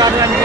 కాదు అంటే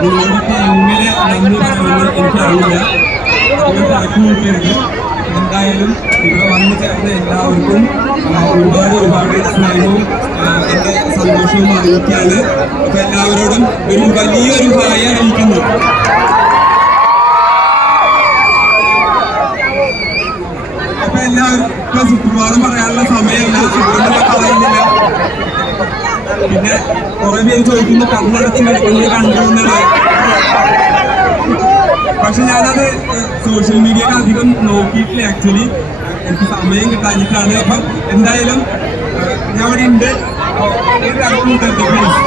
നിങ്ങളോടൊക്കെ എങ്ങനെ പറയുമെന്ന് എനിക്കറിയില്ല ഞാൻ തിരക്ക് കൂട്ടിയുണ്ട് എന്തായാലും ഇവിടെ വന്നു ചേർന്ന എല്ലാവർക്കും ഒരുപാട് ഒരുപാട് സ്നേഹവും എന്റെ സന്തോഷവും അറിയിക്കാണ്. അപ്പൊ എല്ലാവരോടും ഒരു വലിയൊരു ഹായ അറിയിക്കുന്നു. അപ്പൊ എല്ലാവരും ഇപ്പൊ സുപ്രഭാതം പറയാനുള്ള സമയമില്ല. സുപ്രഭാതം പറയുന്നില്ല. പിന്നെ കുറെ പേര് ചോദിക്കുന്നു കണ്ണടച്ച് കിടക്കുന്നത് കണ്ടുവന്നത് പക്ഷെ ഞാനത് സോഷ്യൽ മീഡിയയിൽ അധികം നോക്കിയിട്ടില്ല ആക്ച്വലി എനിക്ക് സമയം കിട്ടാഞ്ഞിട്ടാണ്. അപ്പം എന്തായാലും ഞാൻ ഇവിടെ ഉണ്ട് ഒരു തിരക്കും തട്ടി പ്ലീസ്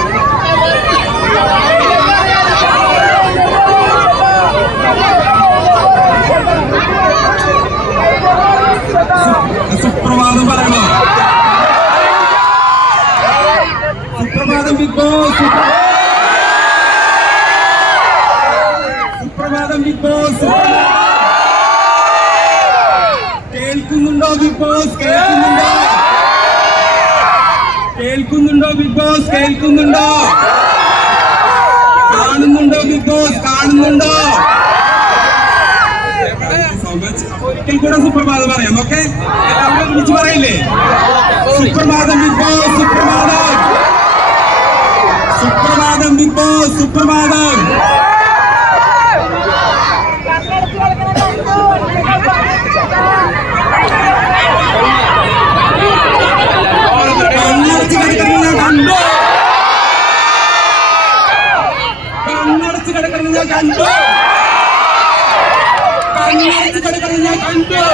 സുപ്രഭാതം പറയണോ സുപ്രഭാതം ബിഗ് ബോസ് സുപ്രഭാതം ബിഗ് ബോസ് കേൾക്കുന്നുണ്ടോ ബിഗ് ബോസ്? കേൾക്കുന്നുണ്ടോ? കേൾക്കുന്നുണ്ടോ ബിഗ് ബോസ്? കേൾക്കുന്നുണ്ടോ? കാണുന്നുണ്ടോ ബിഗ് ബോസ്? കാണുന്നുണ്ടോ? ഒരിക്കൽ കൂടെ സുപ്രഭാതം പറയാം ഓക്കെ? എല്ലാവരും വിളിച്ച് പറയില്ലേ? സുപ്രഭാതം ബിഗ് ബോസ് സുപ്രഭാതം. സുപ്രഭാതം ബിഗ് ബോസ് സുപ്രഭാതം. കണ്ടു? കണ്ടു?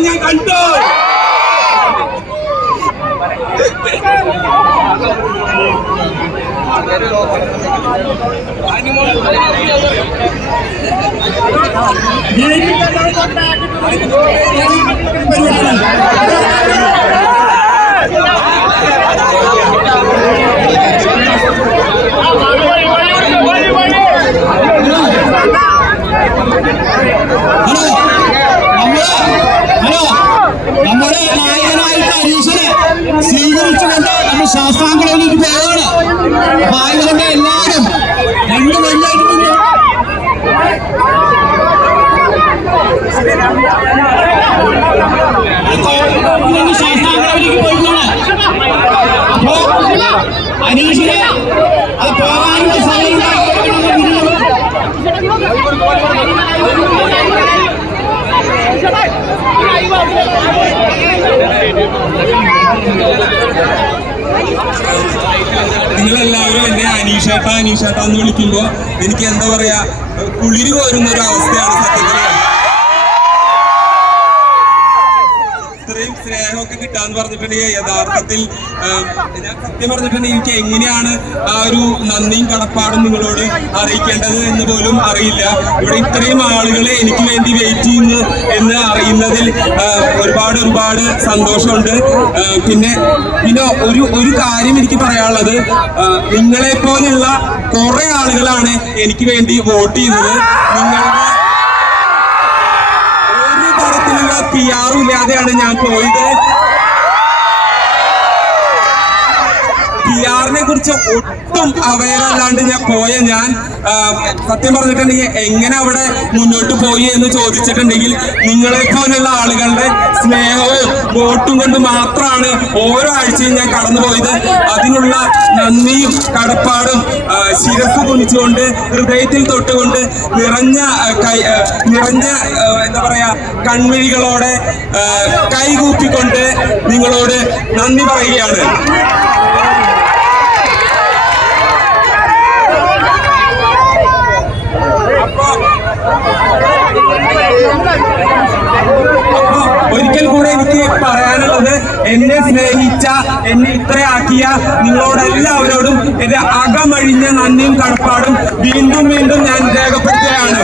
ഞാൻ കണ്ടു കണ്ണടച്ച് കിടക്കുന്നത് ഞാൻ കണ്ടു ഹലോ അനീഷേട്ട അനീഷേട്ട എന്ന് വിളിക്കുമ്പോ എനിക്ക് എന്താ പറയാ കുളിര് കോരുന്ന ഒരു അവസ്ഥയാണ് സത്യത്തിൽ ഇത്രയും സ്നേഹമൊക്കെ കിട്ടാന്ന് പറഞ്ഞിട്ടുണ്ടെങ്കിൽ യഥാർത്ഥത്തിൽ ഞാൻ സത്യം പറഞ്ഞിട്ടുണ്ടെങ്കിൽ എനിക്ക് എങ്ങനെയാണ് ആ ഒരു നന്ദിയും കടപ്പാടും നിങ്ങളോട് അറിയിക്കേണ്ടത് എന്ന് പോലും അറിയില്ല. ഇവിടെ ഇത്രയും ആളുകളെ എനിക്ക് വേണ്ടി വെയിറ്റ് ചെയ്യുന്നു എന്ന് അറിയുന്നതിൽ ഒരുപാട് ഒരുപാട് സന്തോഷമുണ്ട്. പിന്നെ പിന്നെ ഒരു ഒരു കാര്യം എനിക്ക് പറയാനുള്ളത്. നിങ്ങളെ പോലെയുള്ള കുറെ ആളുകളാണ് എനിക്ക് വേണ്ടി വോട്ട് ചെയ്തത് നിങ്ങളുടെ ഒരു തരത്തിലുള്ള പി ആറും ഇല്ലാതെയാണ് ഞാൻ പോയത്. പി ആറിനെ കുറിച്ച് ഒട്ടും അവയർ അല്ലാണ്ട് ഞാൻ പോയ ഞാൻ സത്യം പറഞ്ഞിട്ടുണ്ടെങ്കിൽ എങ്ങനെ അവിടെ മുന്നോട്ട് പോയി എന്ന് ചോദിച്ചിട്ടുണ്ടെങ്കിൽ നിങ്ങളെ പോലുള്ള ആളുകളുടെ സ്നേഹവും വോട്ടും കൊണ്ട് മാത്രമാണ് ഓരോ ആഴ്ചയും ഞാൻ കടന്നു പോയത്. അതിനുള്ള നന്ദിയും കടപ്പാടും ശിരസ് കുനിച്ചുകൊണ്ട് ഹൃദയത്തിൽ തൊട്ടുകൊണ്ട് നിറഞ്ഞ കൈ നിറഞ്ഞ എന്താ പറയാ കൺമിഴികളോടെ ആ, കൈകൂപ്പിക്കൊണ്ട് നിങ്ങളോട് നന്ദി പറയുകയാണ് അപ്പൊ അപ്പൊ ഒരിക്കൽ കൂടെ എനിക്ക് പറയാനുള്ളത് എന്നെ സ്നേഹിച്ച എന്നെ ഇത്രയാക്കിയ നിങ്ങളോടെല്ലാവരോടും എന്റെ അകമഴിഞ്ഞ നന്ദിയും കടപ്പാടും വീണ്ടും വീണ്ടും ഞാൻ രേഖപ്പെടുത്തുകയാണ്.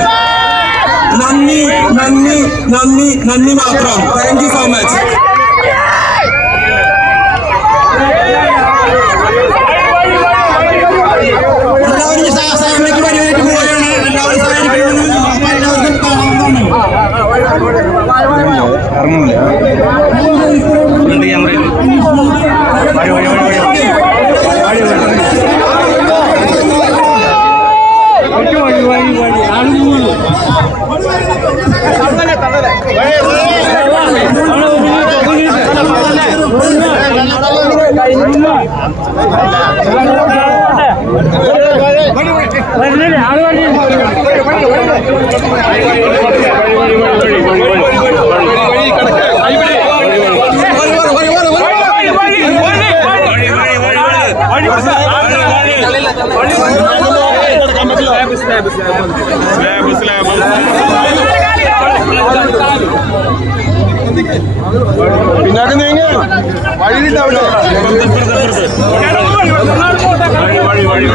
നന്ദി നന്ദി നന്ദി നന്ദി മാത്രം. താങ്ക് യു സോ മച്ച് வாடி வாடி வாடி அழுகுது அழுவாடி பின்னாடி நீங்க வழிட்டு அவரு வழி வழி